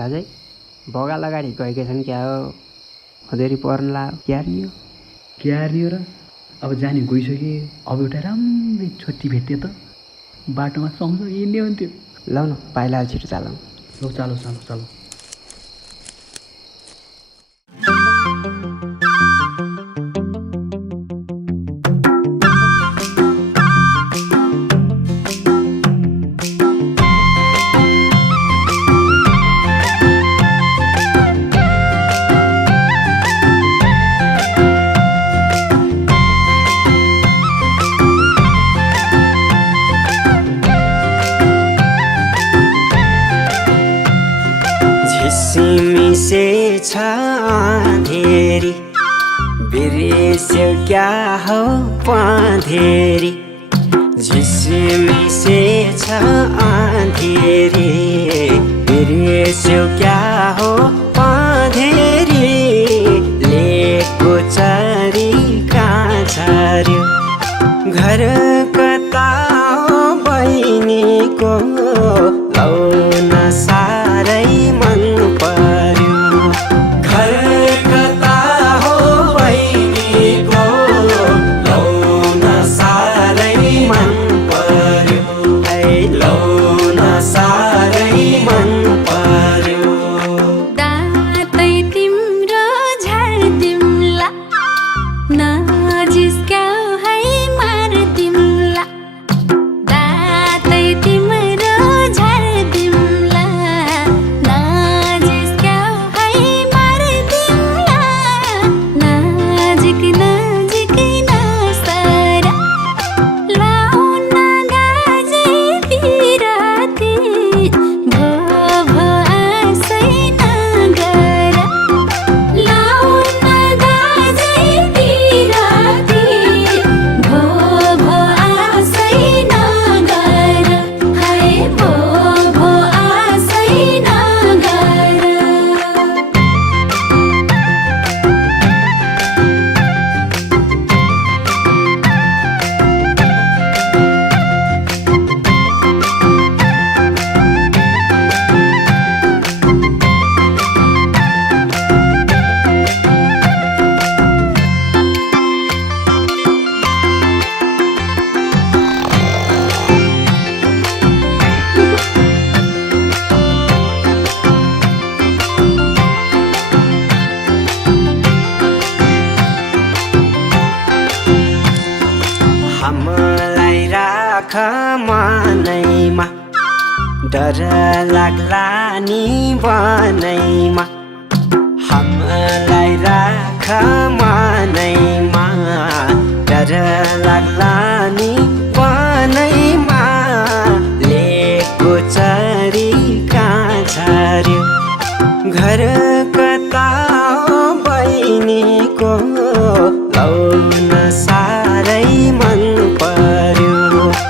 दाजै बगाल अगाडि गएकै छन् क्या हो अधेरी पर्न ला क्यार्नी हो क्यार्नी हो र अब जाने गइसके अब एउटा राम्रै छोटी भेट्यो त बाटोमा सँगसँगै हिँड्ने हुन्थ्यो ल न पाइला छिटो चालौँ ल चालो चालो चालो झिसिमिसे छ अँधेरी बिर्स्यो क्या हो पँधेरी झिसिमिसे छ अँधेरी बिर्स्यो क्या हो पँधेरी लेको चरी कहाँ झर्यो घर कता हो बहिनीको लौन साह्रै मन पर्यो घर कता हो बहिनीको लौन साह्रै मन पर्यो लौन साह्रै मन पर्यो दातै तिम्रो झार्दिउँला नजिस्क्याउ है मार्दिउँला दातै तिम्रो झार्दिउँला नजिस्क्याउ है मार्दिउँला नजिक नजिक नसर लाउन गाजे बिराती भो भो आशै नगर लाउन गाजे बिराती भो भो आशै नगर है भो भो आशै नगर हामीलाई राख मनैमा डर लाग्ला नि बनैमा